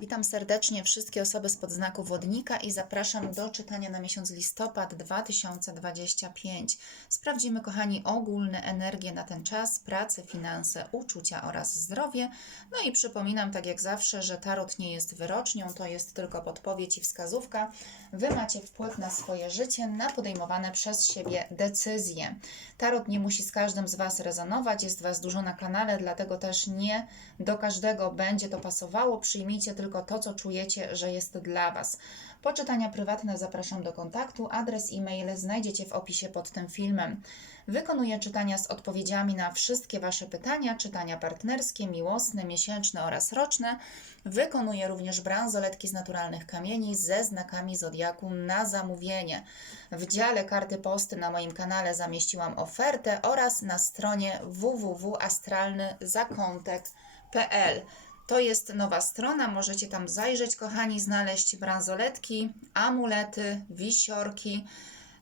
Witam serdecznie wszystkie osoby spod znaku wodnika i zapraszam do czytania na miesiąc listopad 2025. Sprawdzimy, kochani, ogólne energie na ten czas, pracę, finanse, uczucia oraz zdrowie. No i przypominam, tak jak zawsze, że tarot nie jest wyrocznią, to jest tylko podpowiedź i wskazówka. Wy macie wpływ na swoje życie, na podejmowane przez siebie decyzje. Tarot nie musi z każdym z Was rezonować, jest Was dużo na kanale, dlatego też nie do każdego będzie to pasowało. Przyjmijcie tylko to, co czujecie, że jest dla Was. Poczytania prywatne zapraszam do kontaktu. Adres e-mail znajdziecie w opisie pod tym filmem. Wykonuję czytania z odpowiedziami na wszystkie Wasze pytania, czytania partnerskie, miłosne, miesięczne oraz roczne. Wykonuję również bransoletki z naturalnych kamieni ze znakami zodiaku na zamówienie. W dziale karty posty na moim kanale zamieściłam ofertę oraz na stronie www.astralnyzakątek.pl. To jest nowa strona, możecie tam zajrzeć, kochani, znaleźć bransoletki, amulety, wisiorki,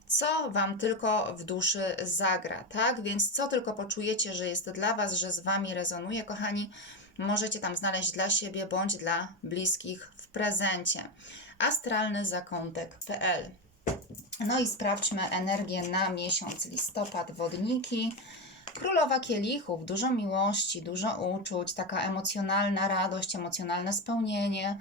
co Wam tylko w duszy zagra, tak? Więc co tylko poczujecie, że jest dla Was, że z Wami rezonuje, kochani, możecie tam znaleźć dla siebie bądź dla bliskich w prezencie. astralnyzakątek.pl No i sprawdźmy energię na miesiąc listopad, wodniki. Królowa kielichów, dużo miłości, dużo uczuć, taka emocjonalna radość, emocjonalne spełnienie.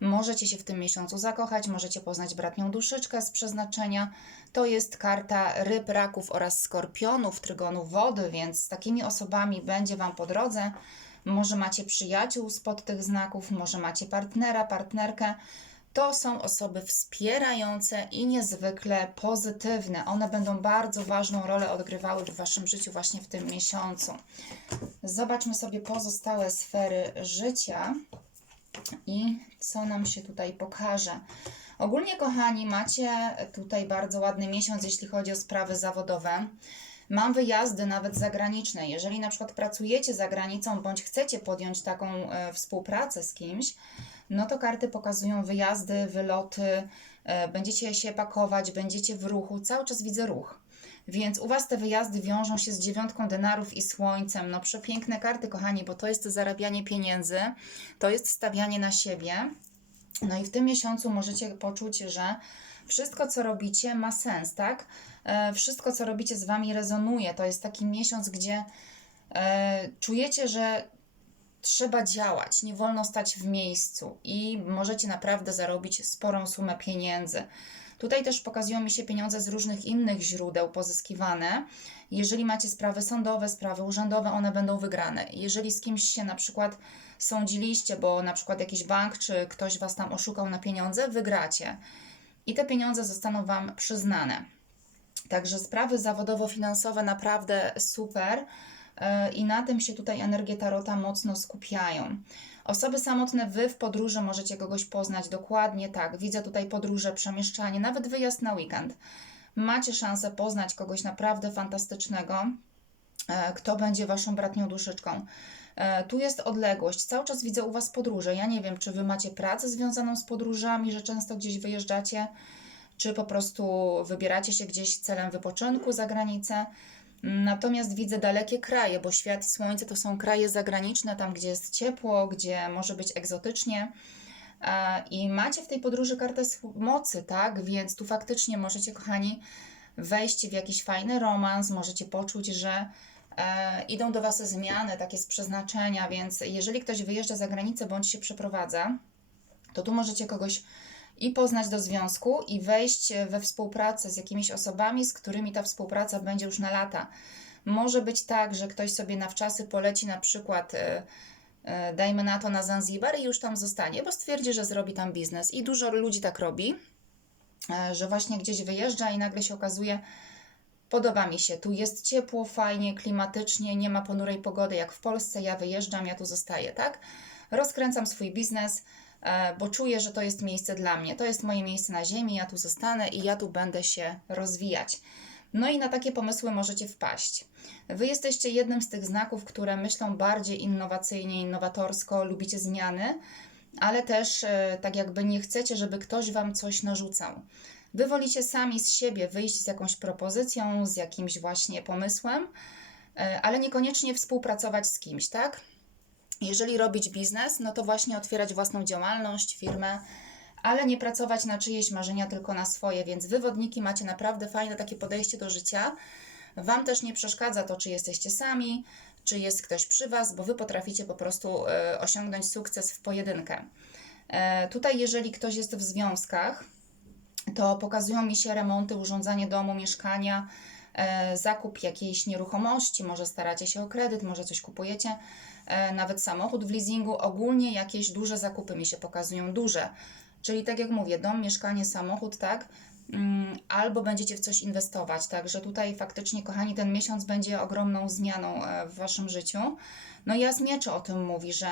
Możecie się w tym miesiącu zakochać, możecie poznać bratnią duszyczkę z przeznaczenia. To jest karta ryb, raków oraz skorpionów, trygonu wody, więc z takimi osobami będzie Wam po drodze. Może macie przyjaciół spod tych znaków, może macie partnera, partnerkę. To są osoby wspierające i niezwykle pozytywne. One będą bardzo ważną rolę odgrywały w Waszym życiu właśnie w tym miesiącu. Zobaczmy sobie pozostałe sfery życia i co nam się tutaj pokaże. Ogólnie, kochani, macie tutaj bardzo ładny miesiąc, jeśli chodzi o sprawy zawodowe. Mam wyjazdy nawet zagraniczne. Jeżeli na przykład pracujecie za granicą bądź chcecie podjąć taką e, współpracę z kimś, no to karty pokazują wyjazdy, wyloty, e, będziecie się pakować, będziecie w ruchu, cały czas widzę ruch. Więc u Was te wyjazdy wiążą się z dziewiątką denarów i słońcem. No przepiękne karty, kochani, bo to jest zarabianie pieniędzy, to jest stawianie na siebie. No i w tym miesiącu możecie poczuć, że wszystko, co robicie, ma sens, tak? E, wszystko, co robicie, z Wami rezonuje. To jest taki miesiąc, gdzie e, czujecie, że trzeba działać, nie wolno stać w miejscu i możecie naprawdę zarobić sporą sumę pieniędzy. Tutaj też pokazują mi się pieniądze z różnych innych źródeł pozyskiwane. Jeżeli macie sprawy sądowe, sprawy urzędowe, one będą wygrane. Jeżeli z kimś się na przykład sądziliście, bo na przykład jakiś bank czy ktoś was tam oszukał na pieniądze, wygracie. I te pieniądze zostaną wam przyznane. Także sprawy zawodowo-finansowe naprawdę super e, i na tym się tutaj energie Tarota mocno skupiają. Osoby samotne, wy w podróży możecie kogoś poznać dokładnie, tak. Widzę tutaj podróże, przemieszczanie, nawet wyjazd na weekend. Macie szansę poznać kogoś naprawdę fantastycznego, e, kto będzie waszą bratnią duszyczką. E, Tu jest odległość. Cały czas widzę u Was podróże. Ja nie wiem, czy Wy macie pracę związaną z podróżami, że często gdzieś wyjeżdżacie, czy po prostu wybieracie się gdzieś celem wypoczynku za granicę. Natomiast widzę dalekie kraje, bo świat i słońce to są kraje zagraniczne, tam gdzie jest ciepło, gdzie może być egzotycznie. E, I macie w tej podróży kartę mocy, tak? Więc tu faktycznie możecie, kochani, wejść w jakiś fajny romans, możecie poczuć, że idą do Was zmiany, takie z przeznaczenia, więc jeżeli ktoś wyjeżdża za granicę bądź się przeprowadza, to tu możecie kogoś i poznać do związku i wejść we współpracę z jakimiś osobami, z którymi ta współpraca będzie już na lata. Może być tak, że ktoś sobie na wczasy poleci na przykład, e, e, dajmy na to na Zanzibar i już tam zostanie, bo stwierdzi, że zrobi tam biznes. I dużo ludzi tak robi, e, że właśnie gdzieś wyjeżdża i nagle się okazuje, Podoba mi się, tu jest ciepło, fajnie, klimatycznie, nie ma ponurej pogody jak w Polsce, ja wyjeżdżam, ja tu zostaję, tak? Rozkręcam swój biznes, e, bo czuję, że to jest miejsce dla mnie. To jest moje miejsce na ziemi, ja tu zostanę i ja tu będę się rozwijać. No i na takie pomysły możecie wpaść. Wy jesteście jednym z tych znaków, które myślą bardziej innowacyjnie, innowatorsko, lubicie zmiany, ale też e, tak jakby nie chcecie, żeby ktoś wam coś narzucał. Wy wolicie sami z siebie wyjść z jakąś propozycją, z jakimś właśnie pomysłem, e, ale niekoniecznie współpracować z kimś, tak? Jeżeli robić biznes, no to właśnie otwierać własną działalność, firmę, ale nie pracować na czyjeś marzenia, tylko na swoje. Więc wywodniki macie naprawdę fajne takie podejście do życia. Wam też nie przeszkadza to, czy jesteście sami, czy jest ktoś przy Was, bo Wy potraficie po prostu e, osiągnąć sukces w pojedynkę. E, tutaj, jeżeli ktoś jest w związkach, to pokazują mi się remonty, urządzanie domu, mieszkania, e, zakup jakiejś nieruchomości, może staracie się o kredyt, może coś kupujecie, e, nawet samochód w leasingu, ogólnie jakieś duże zakupy mi się pokazują, duże. Czyli tak jak mówię, dom, mieszkanie, samochód, tak? Mm, Albo będziecie w coś inwestować, także tutaj faktycznie, kochani, ten miesiąc będzie ogromną zmianą e, w Waszym życiu. No i Jas Mieczy o tym mówi, że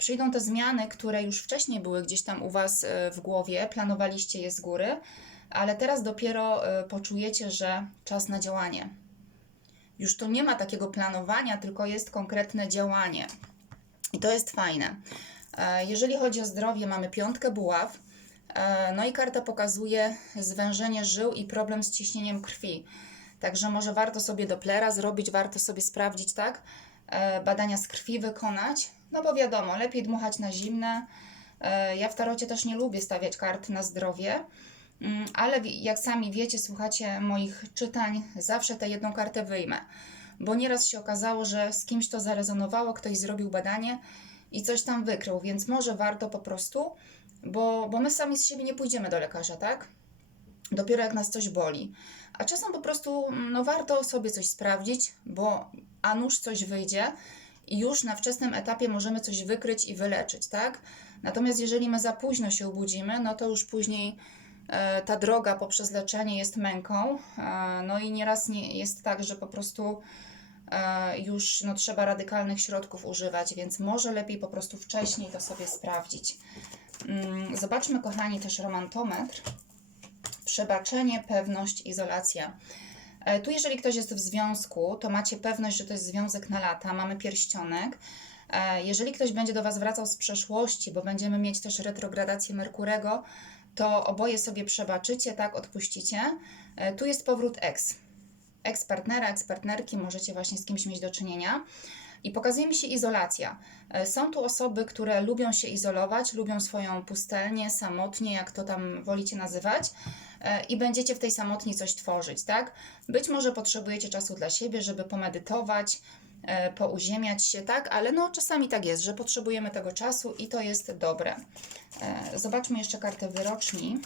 przyjdą te zmiany, które już wcześniej były gdzieś tam u Was e, w głowie, planowaliście je z góry, ale teraz dopiero e, poczujecie, że czas na działanie. Już tu nie ma takiego planowania, tylko jest konkretne działanie. I to jest fajne. E, Jeżeli chodzi o zdrowie, mamy piątkę buław. No i karta pokazuje zwężenie żył i problem z ciśnieniem krwi. Także może warto sobie Dopplera zrobić, warto sobie sprawdzić, tak? E, Badania z krwi wykonać. No bo wiadomo, lepiej dmuchać na zimne. E, Ja w tarocie też nie lubię stawiać kart na zdrowie. Mm, Ale jak sami wiecie, słuchacie moich czytań, zawsze tę jedną kartę wyjmę. Bo nieraz się okazało, że z kimś to zarezonowało, ktoś zrobił badanie i coś tam wykrył, więc może warto po prostu, bo, bo my sami z siebie nie pójdziemy do lekarza, tak? Dopiero jak nas coś boli. A czasem po prostu mm, no, warto sobie coś sprawdzić, bo a nuż coś wyjdzie i już na wczesnym etapie możemy coś wykryć i wyleczyć, tak? Natomiast jeżeli my za późno się obudzimy, no to już później e, ta droga poprzez leczenie jest męką. E, no i nieraz nie, jest tak, że po prostu e, już no, trzeba radykalnych środków używać, więc może lepiej po prostu wcześniej to sobie sprawdzić. Mm, Zobaczmy, kochani, też romantometr. Przebaczenie, pewność, izolacja. E, Tu, jeżeli ktoś jest w związku, to macie pewność, że to jest związek na lata. Mamy pierścionek. E, Jeżeli ktoś będzie do Was wracał z przeszłości, bo będziemy mieć też retrogradację Merkurego, to oboje sobie przebaczycie, tak, odpuścicie. E, Tu jest powrót ex. Ex partnera, ex partnerki, możecie właśnie z kimś mieć do czynienia. I pokazuje mi się izolacja. Są tu osoby, które lubią się izolować, lubią swoją pustelnię, samotnie, jak to tam wolicie nazywać, i będziecie w tej samotni coś tworzyć, tak? Być może potrzebujecie czasu dla siebie, żeby pomedytować, e, pouziemiać się, tak? Ale no czasami tak jest, że potrzebujemy tego czasu i to jest dobre. E, Zobaczmy jeszcze kartę wyroczni.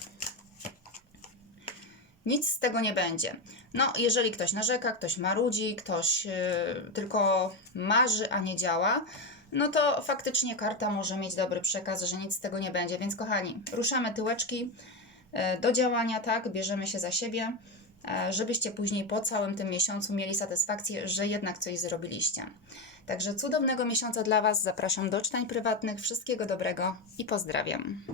Nic z tego nie będzie. No, jeżeli ktoś narzeka, ktoś marudzi, ktoś tylko marzy, a nie działa, no to faktycznie karta może mieć dobry przekaz, że nic z tego nie będzie. Więc kochani, ruszamy tyłeczki do działania, tak, bierzemy się za siebie, yy, żebyście później po całym tym miesiącu mieli satysfakcję, że jednak coś zrobiliście. Także cudownego miesiąca dla Was. Zapraszam do czytań prywatnych. Wszystkiego dobrego i pozdrawiam.